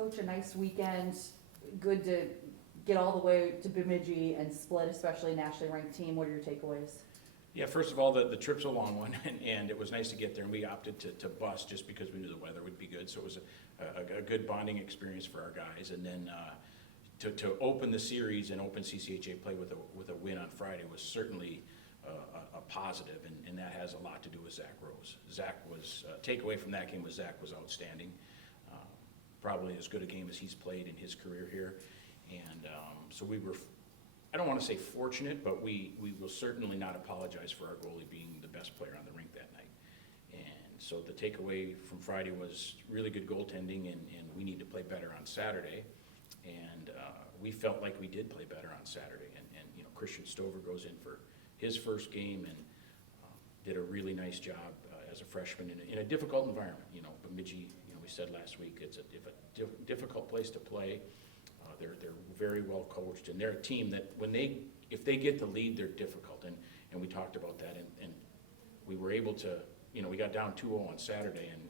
Coach, a nice weekend. Good to get all the way to Bemidji and split, especially a nationally ranked team. What are your takeaways? Yeah, first of all, the trip's a long one, and it was nice to get there, and we opted to bus just because we knew the weather would be good, so it was a good bonding experience for our guys. And then to open the series and open CCHA play with a win on Friday was certainly a positive, and that has a lot to do with Zach Rose. Zach was, takeaway from that game was Zach was outstanding. Probably as good a game as he's played in his career here. And so we were, I don't want to say fortunate, but we will certainly not apologize for our goalie being the best player on the rink that night. And so the takeaway from Friday was really good goaltending, and we need to play better on Saturday. And we felt like we did play better on Saturday. And you know, Christian Stover goes in for his first game and did a really nice job as a freshman in a difficult environment. You know, Bemidji, you know, we said last week, it's a difficult place to play. They're very well coached, and they're a team that if they get the lead, they're difficult. And we talked about that, and we were able to, you know, we got down 2-0 on Saturday, and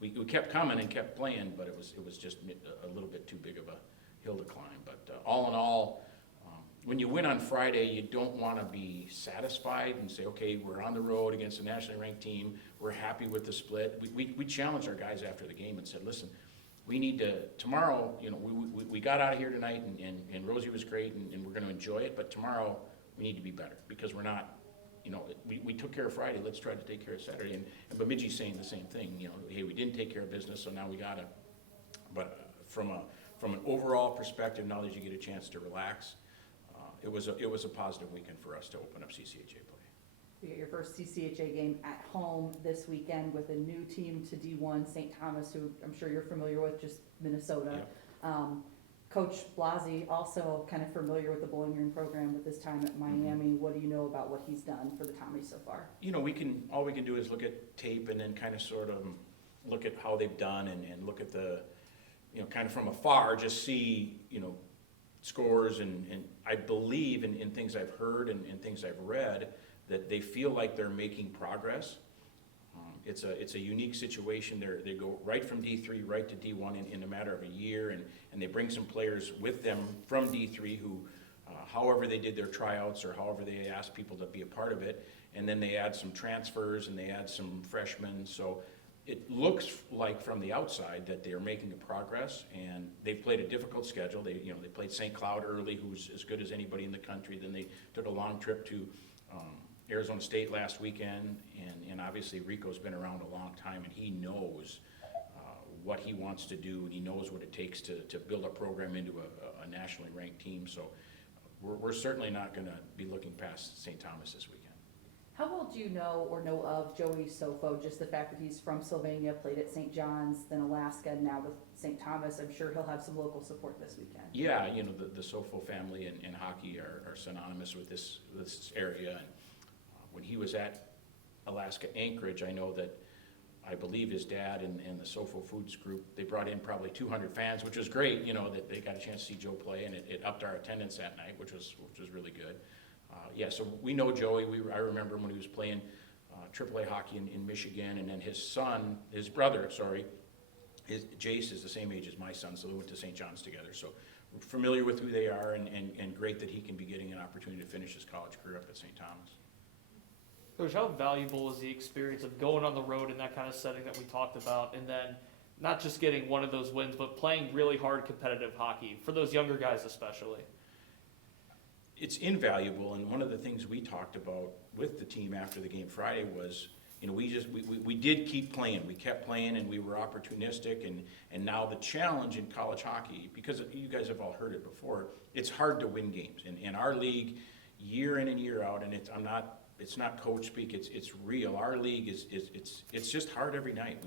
we kept coming and kept playing, but it was just a little bit too big of a hill to climb. But all in all, when you win on Friday, you don't want to be satisfied and say, okay, we're on the road against a nationally ranked team, we're happy with the split. We challenged our guys after the game and said, listen, we need to, tomorrow, you know, we got out of here tonight, and Rosie was great, and we're going to enjoy it, but tomorrow we need to be better, because we're not, you know, we took care of Friday, let's try to take care of Saturday. And Bemidji's saying the same thing, you know, hey, we didn't take care of business, so now we got to. But from an overall perspective, now that you get a chance to relax, it was a positive weekend for us to open up CCHA play. You get your first CCHA game at home this weekend with a new team to D1, St. Thomas, who I'm sure you're familiar with, just Minnesota. Yep. Coach Blasi, also kind of familiar with the Bowling Green program with his time at Miami. Mm-hmm. What do you know about what he's done for the Tommies so far? You know, all we can do is look at tape and then kind of sort of look at how they've done and look at the, you know, kind of from afar, just see, you know, scores and I believe in things I've heard and things I've read that they feel like they're making progress. It's a unique situation. They go right from D3 right to D1 in a matter of a year, and they bring some players with them from D3 who, however they did their tryouts or however they asked people to be a part of it, and then they add some transfers and they add some freshmen. So it looks like from the outside that they are making a progress, and they've played a difficult schedule. They played St. Cloud early, who's as good as anybody in the country. Then they took a long trip to Arizona State last weekend, and obviously Rico's been around a long time, and he knows what he wants to do, and he knows what it takes to build a program into a nationally ranked team. So we're certainly not going to be looking past St. Thomas this weekend. How well do you know or know of Joey Sofo, just the fact that he's from Sylvania, played at St. John's, then Alaska, and now with St. Thomas? I'm sure he'll have some local support this weekend. Yeah, you know, the Sofo family and hockey are synonymous with this area. And when he was at Alaska Anchorage, I know that I believe his dad and the Sofo Foods group, they brought in probably 200 fans, which was great, you know, that they got a chance to see Joe play, and it upped our attendance that night, which was really good. Yeah, so we know Joey. I remember him when he was playing AAA hockey in Michigan, and then his brother, Jace is the same age as my son, so they went to St. John's together. So we're familiar with who they are, and great that he can be getting an opportunity to finish his college career up at St. Thomas. Coach, how valuable is the experience of going on the road in that kind of setting that we talked about, and then not just getting one of those wins, but playing really hard competitive hockey, for those younger guys especially? It's invaluable, and one of the things we talked about with the team after the game Friday was, you know, we did keep playing. We kept playing, and we were opportunistic, and now the challenge in college hockey, because you guys have all heard it before, it's hard to win games. In our league, year in and year out, and it's not coach speak, it's real. Our league it's just hard every night.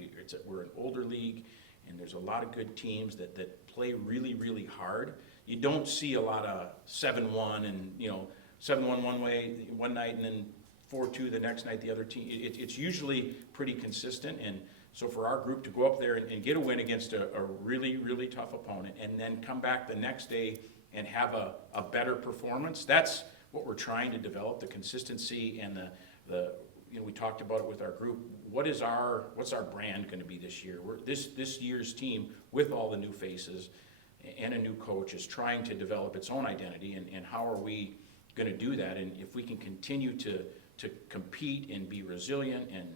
We're an older league, and there's a lot of good teams that play really, really hard. You don't see a lot of 7-1 and, you know, 7-1 one way one night and then 4-2 the next night the other team. It's usually pretty consistent, and so for our group to go up there and get a win against a really, really tough opponent and then come back the next day and have a better performance, that's what we're trying to develop, the consistency and the we talked about it with our group, what's our brand gonna be this year? This year's team, with all the new faces and a new coach, is trying to develop its own identity, and how are we gonna do that? And if we can continue to compete and be resilient and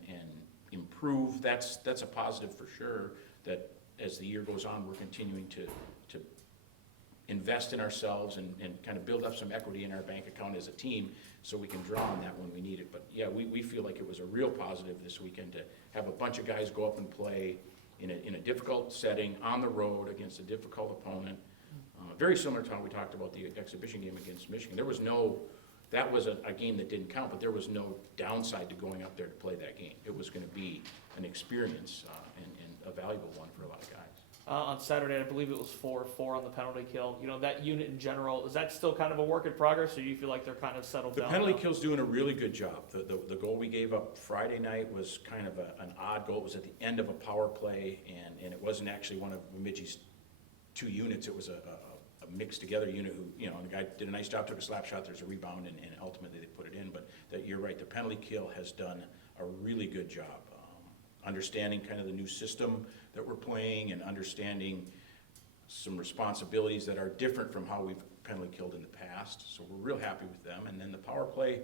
improve, that's a positive for sure, that as the year goes on, we're continuing to invest in ourselves and kind of build up some equity in our bank account as a team, so we can draw on that when we need it. But yeah, we feel like it was a real positive this weekend to have a bunch of guys go up and play in a difficult setting, on the road, against a difficult opponent. Very similar to how we talked about the exhibition game against Michigan. That was a game that didn't count, but there was no downside to going up there to play that game. It was gonna be an experience, and a valuable one for a lot of guys. On Saturday, I believe it was 4-4 on the penalty kill. That unit in general, is that still kind of a work in progress, or do you feel like they're kind of settled The down penalty now? kill's doing a really good job. The goal we gave up Friday night was kind of an odd goal. It was at the end of a power play, and it wasn't actually one of Bemidji's two units. It was a mixed together unit who, the guy did a nice job, took a slap shot, there's a rebound, and ultimately they put it in. But you're right, the penalty kill has done a really good job. Understanding kind of the new system that we're playing, and understanding some responsibilities that are different from how we've penalty killed in the past. So we're real happy with them. And then the power play,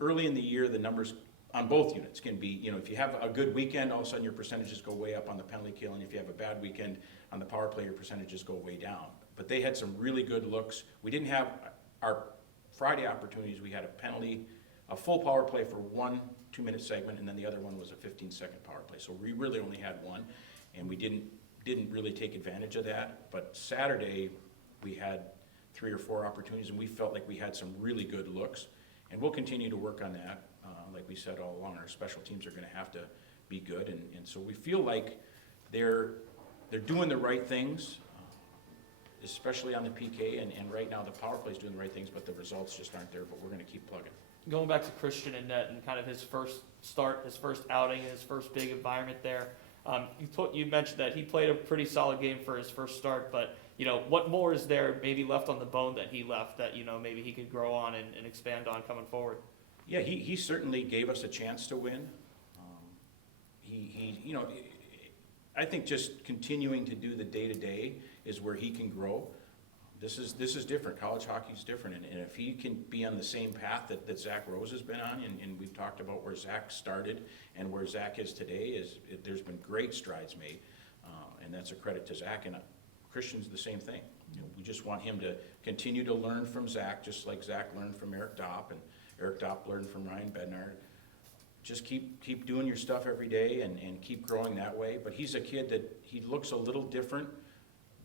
early in the year, the numbers on both units can be, if you have a good weekend, all of a sudden your percentages go way up on the penalty kill, and if you have a bad weekend on the power play, your percentages go way down. But they had some really good looks. We didn't have our Friday opportunities. We had a full power play for 1 2-minute segment, and then the other one was a 15-second power play. So we really only had one, and we didn't really take advantage of that. But Saturday, we had 3 or 4 opportunities, and we felt like we had some really good looks, and we'll continue to work on that. Like we said all along, our special teams are gonna have to be good, and so we feel like they're doing the right things, especially on the PK, and right now the power play's doing the right things, but the results just aren't there, but we're gonna keep plugging. Going back to Christian and net and kind of his first start, his first outing, and his first big environment there. You mentioned that he played a pretty solid game for his first start, but what more is there maybe left on the bone that he left that maybe he could grow on and expand on coming forward? Yeah, he certainly gave us a chance to win. I think just continuing to do the day-to-day is where he can grow. This is different. College hockey is different, and if he can be on the same path that Zach Rose has been on, and we've talked about where Zach started and where Zach is today, there's been great strides made, and that's a credit to Zach. And Christian's the same thing. We just want him to continue to learn from Zach, just like Zach learned from Eric Dopp, and Eric Dopp learned from Ryan Bednar. Just keep doing your stuff every day and keep growing that way. But he's a kid that he looks a little different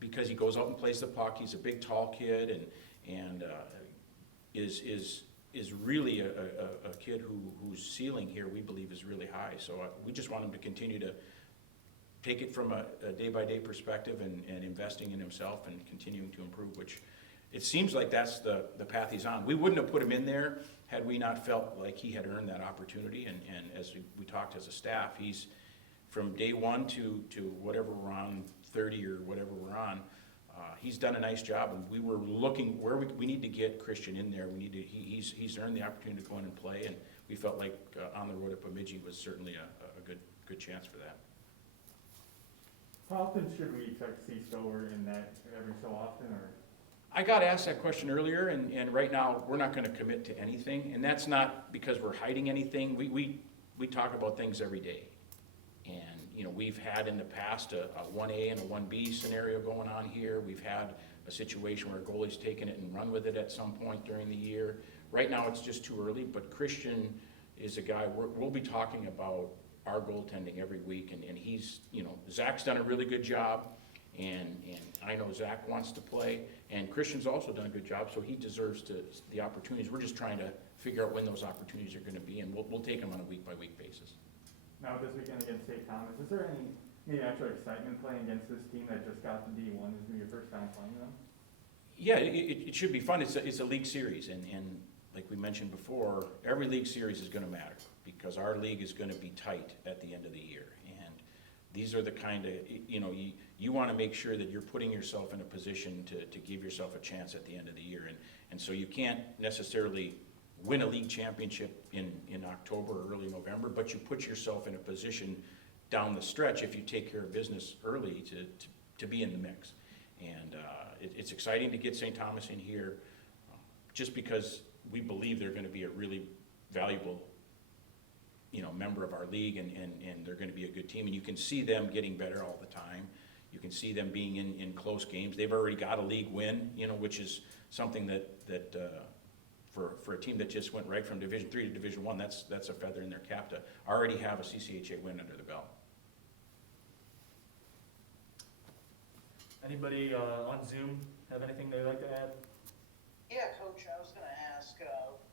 because he goes out and plays the puck. He's a big, tall kid, and is really a kid whose ceiling here we believe is really high. So we just want him to continue to take it from a day-by-day perspective and investing in himself and continuing to improve, which it seems like that's the path he's on. We wouldn't have put him in there had we not felt like he had earned that opportunity. And as we talked as a staff, he's from day one to whatever we're on, 30 or whatever we're on, he's done a nice job. And we were looking where we need to get Christian in there. He's earned the opportunity to go in and play, and we felt like on the road at Bemidji was certainly a good chance for that. How often should we expect to see Stover in that, every so often, or? I got asked that question earlier, and right now, we're not gonna commit to anything, and that's not because we're hiding anything. We talk about things every day. And, we've had in the past a 1A and a 1B scenario going on here. We've had a situation where a goalie's taken it and run with it at some point during the year. Right now, it's just too early, but Christian is a guy, we'll be talking about our goaltending every week, and he's, Zach's done a really good job, and I know Zach wants to play, and Christian's also done a good job, so he deserves the opportunities. We're just trying to figure out when those opportunities are gonna be, and we'll take them on a week-by-week basis. Now this weekend against St. Thomas, is there any maybe extra excitement playing against this team that just got to D1? Is it your first time playing them? Yeah, it should be fun. It's a league series, and like we mentioned before, every league series is gonna matter, because our league is gonna be tight at the end of the year. And these are the kind of, you wanna make sure that you're putting yourself in a position to give yourself a chance at the end of the year. And so you can't necessarily win a league championship in October or early November, but you put yourself in a position down the stretch, if you take care of business early, to be in the mix. And it's exciting to get St. Thomas in here, just because we believe they're gonna be a really valuable, member of our league, and they're gonna be a good team. And you can see them getting better all the time. You can see them being in close games. They've already got a league win, which is something that for a team that just went right from Division III to Division I, that's a feather in their cap to already have a CCHA win under the belt. Anybody on Zoom have anything they'd like to add? Yeah, Coach, I was going to ask,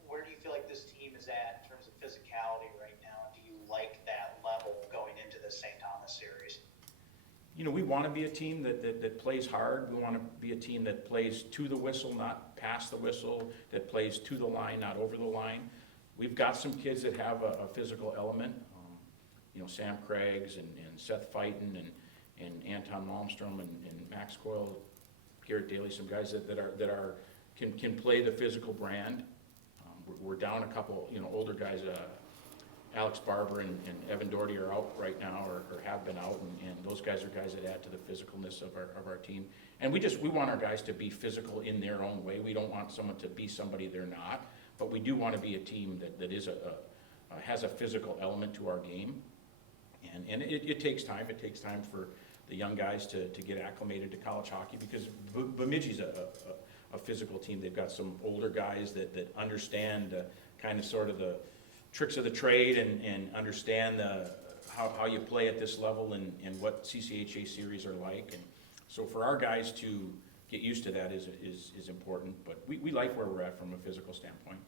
where do you feel like this team is at in terms of physicality right now? Do you like that level going into the St. Thomas series? We want to be a team that plays hard. We want to be a team that plays to the whistle, not past the whistle, that plays to the line, not over the line. We've got some kids that have a physical element. Sam Craigs and Seth Fighton and Anton Malmstrom and Max Coyle, Garrett Daly, some guys that can play the physical brand. We're down a couple, older guys. Alex Barber and Evan Doherty are out right now, or have been out, and those guys are guys that add to the physicalness of our team. And we want our guys to be physical in their own way. We don't want someone to be somebody they're not, but we do want to be a team that is has a physical element to our game. And it takes time. It takes time for the young guys to get acclimated to college hockey, because Bemidji's a physical team. They've got some older guys that understand kind of sort of the tricks of the trade and understand how you play at this level and what CCHA series are like. And so for our guys to get used to that is important, but we like where we're at from a physical standpoint.